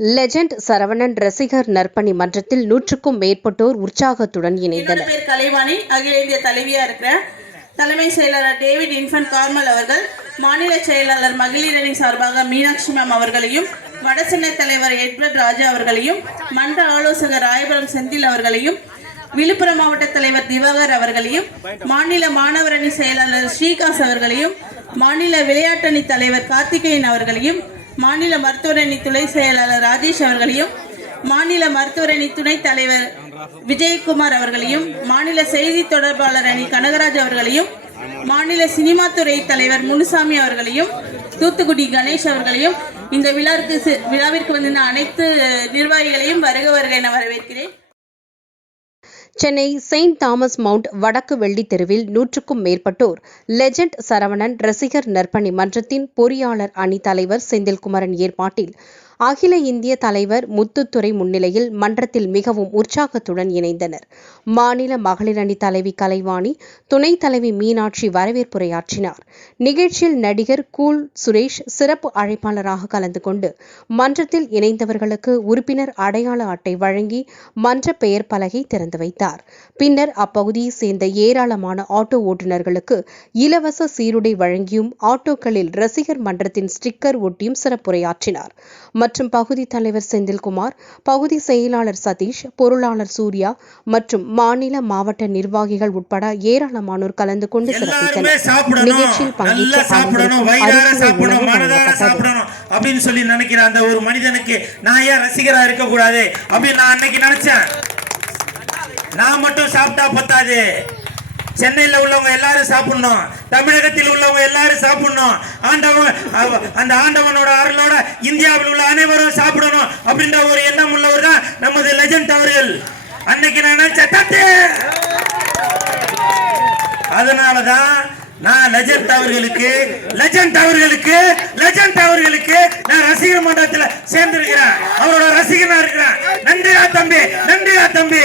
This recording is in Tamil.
லெஜண்ட் சரவணன் ரசிகர் நற்பணி மன்றத்தில் நூற்றுக்கும் மேற்பட்டோர் உற்சாகத்துடன் இணைந்தனர். பேர் கலைவாணி அகில இந்திய தலைவியா இருக்கிற தலைமை செயலாளர் டேவிட் இன்ஃபன் கார்மல் அவர்கள் மாநில செயலாளர் மகளிர் அணி சார்பாக மீனாட்சி மேம் அவர்களையும் வடசென்னை தலைவர் எட்வர்ட் ராஜா அவர்களையும் மன்ற ஆலோசகர் ராயபுரம் செந்தில் அவர்களையும் விழுப்புரம் மாவட்ட தலைவர் திவாகர் அவர்களையும் மாநில மாணவர் அணி செயலாளர் ஸ்ரீகாஸ் அவர்களையும் மாநில விளையாட்டணி தலைவர் கார்த்திகேயன் அவர்களையும் மாநில மருத்துவரணி துணை செயலாளர் ராஜேஷ் அவர்களையும் மாநில மருத்துவரணி துணைத் தலைவர் விஜயகுமார் அவர்களையும் மாநில செய்தி தொடர்பாளர் அணி கனகராஜ் அவர்களையும் மாநில சினிமா துறை தலைவர் முனுசாமி அவர்களையும் தூத்துக்குடி கணேஷ் அவர்களையும் இந்த விழாவிற்கு சி- விழாவிற்கு வந்திருந்த அனைத்து நிர்வாகிகளையும் வருக வருக என வரவேற்கிறேன். சென்னை செயின்ட் தாமஸ் மவுண்ட் வடக்கு வெள்ளி தெருவில் நூற்றுக்கும் மேற்பட்டோர் லெஜண்ட் சரவணன் ரசிகர் நற்பணி மன்றத்தின் பொறியாளர் அணி தலைவர் செந்தில்குமரன் ஏற்பாட்டில் அகில இந்திய தலைவர் முத்துத்துறை முன்னிலையில் மன்றத்தில் மிகவும் உற்சாகத்துடன் இணைந்தனர். மாநில மகளிர் அணி தலைவி கலைவாணி துணைத் தலைவி மீனாட்சி வரவேற்புரையாற்றினார். நிகழ்ச்சியில் நடிகர் கூல் சுரேஷ் சிறப்பு அழைப்பாளராக கலந்து கொண்டு மன்றத்தில் இணைந்தவர்களுக்கு உறுப்பினர் அடையாள அட்டை வழங்கி மன்ற பெயர் பலகை திறந்து வைத்தார். பின்னர் அப்பகுதியை சேர்ந்த ஏராளமான ஆட்டோ ஓட்டுநர்களுக்கு இலவச சீருடை வழங்கியும் ஆட்டோக்களில் ரசிகர் மன்றத்தின் ஸ்டிக்கர் ஒட்டியும் சிறப்புரையாற்றினார். மற்றும் பகுதி தலைவர் செந்தில்குமார் பகுதி செயலாளர் சதீஷ் பொருளாளர் சூர்யா மற்றும் மாநில மாவட்ட நிர்வாகிகள் உட்பட ஏராளமானோர் கலந்து கொண்டு சிறப்பித்தனர். நிகழ்ச்சியில் பங்கேற்ற அப்படின்னு சொல்லி நினைக்கிற அந்த ஒரு மனிதனுக்கு நான் ஏன் ரசிகரா இருக்க கூடாது அப்படின்னு நான் அன்னைக்கு நினைச்சேன். நான் மட்டும் சாப்பிட்டா பத்தாது. சென்னையில் உள்ளவங்க எல்லாரும் சாப்பிடணும். தமிழகத்தில் உள்ளவங்க எல்லாரும் சாப்பிடணும். ஆண்டவன் அந்த ஆண்டவனோட அருளோட இந்தியாவில் உள்ள அனைவரும் சாப்பிடணும் அப்படின்ற ஒரு எண்ணம் உள்ளவர் தான் நமது லெஜண்ட் அவர்கள். அன்னைக்கு நான் நினைச்சேன் அதனால தான் நான் லெஜண்ட் அவர்களுக்கு லெஜண்ட் அவர்களுக்கு லெஜண்ட் அவர்களுக்கு நான் ரசிகர் மன்றத்தில் சேர்ந்திருக்கிறேன். அவரோட ரசிகனா இருக்கிறேன். நன்றியா தம்பி நன்றியா தம்பி.